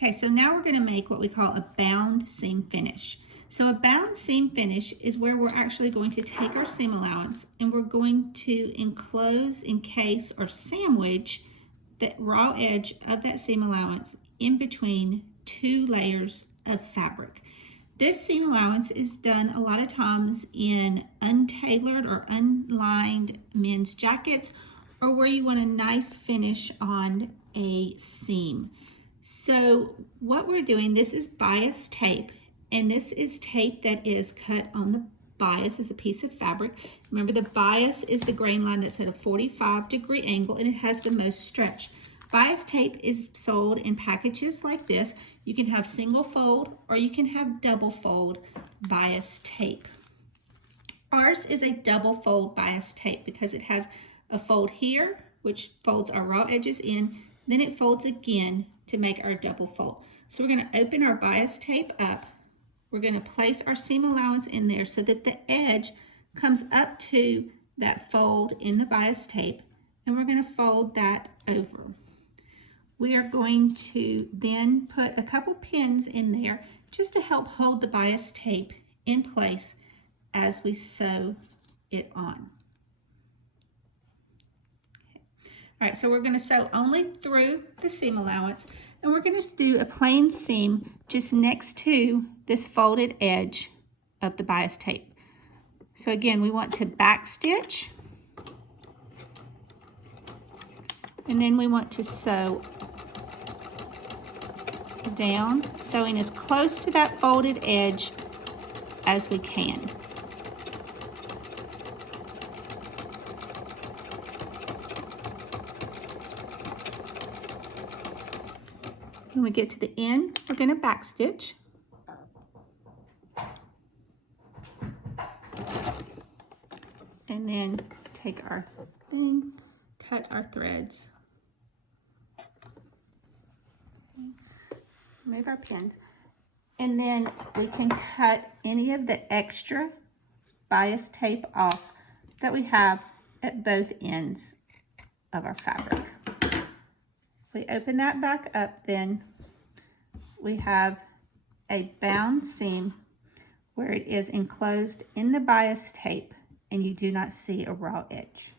Okay, so now we're going to make what we call a bound seam finish. So a bound seam finish is where we're actually going to take our seam allowance and we're going to enclose, encase, or sandwich the raw edge of that seam allowance in between two layers of fabric. This seam allowance is done a lot of times in untailored or unlined men's jackets, or where you want a nice finish on a seam. So what we're doing, this is bias tape, and this is tape that is cut on the bias as a piece of fabric. Remember, the bias is the grain line that's at a 45-degree angle, and it has the most stretch. Bias tape is sold in packages like this. You can have single fold or you can have double fold bias tape. Ours is a double fold bias tape because it has a fold here, which folds our raw edges in, then it folds again to make our double fold. So we're going to open our bias tape up. We're going to place our seam allowance in there so that the edge comes up to that fold in the bias tape, and we're going to fold that over. We are going to then put a couple pins in there just to help hold the bias tape in place as we sew it on. Okay. All right, so we're going to sew only through the seam allowance, and we're going to do a plain seam just next to this folded edge of the bias tape. So again, we want to back stitch, and then we want to sew down, sewing as close to that folded edge as we can. When we get to the end, we're going to back stitch. And then take our thing, cut our threads. Remove our pins. And then we can cut any of the extra bias tape off that we have at both ends of our fabric. If we open that back up, then we have a bound seam where it is enclosed in the bias tape and you do not see a raw edge.